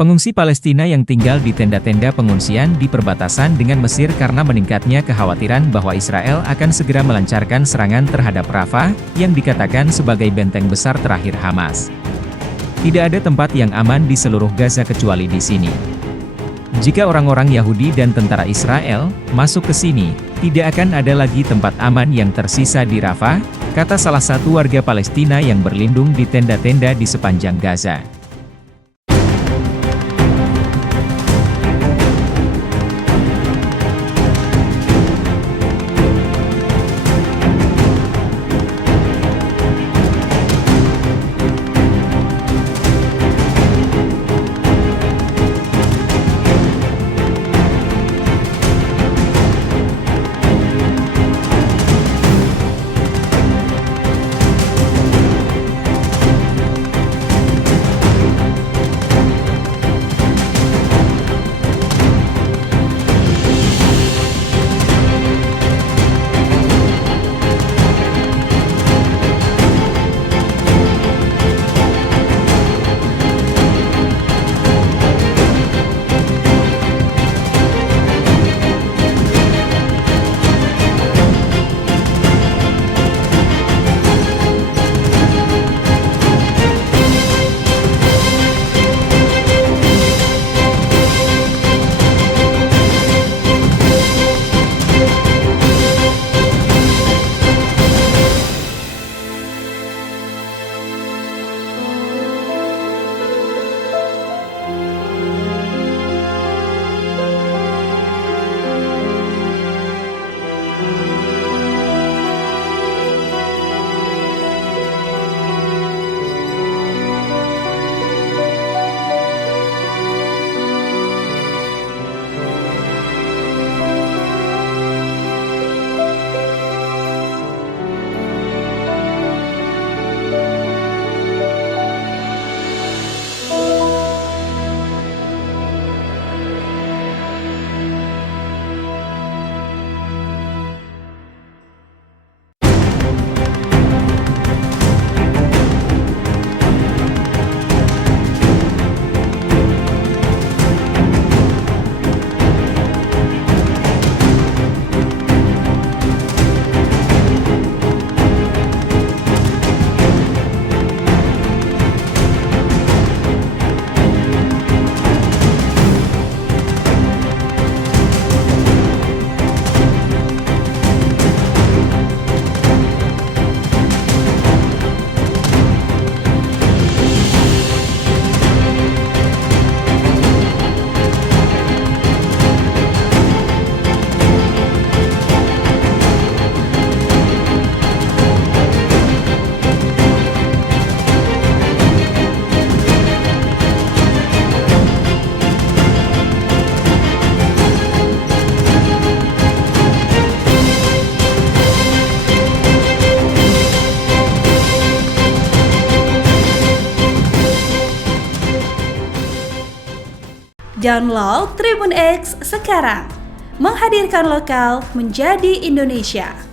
Pengungsi Palestina yang tinggal di tenda-tenda pengungsian di perbatasan dengan Mesir karena meningkatnya kekhawatiran bahwa Israel akan segera melancarkan serangan terhadap Rafah, yang dikatakan sebagai benteng besar terakhir Hamas. Tidak ada tempat yang aman di seluruh Gaza kecuali di sini. Jika orang-orang Yahudi dan tentara Israel masuk ke sini, tidak akan ada lagi tempat aman yang tersisa di Rafah, kata salah satu warga Palestina yang berlindung di tenda-tenda di sepanjang Gaza. Download Tribun X sekarang, menghadirkan lokal menjadi Indonesia.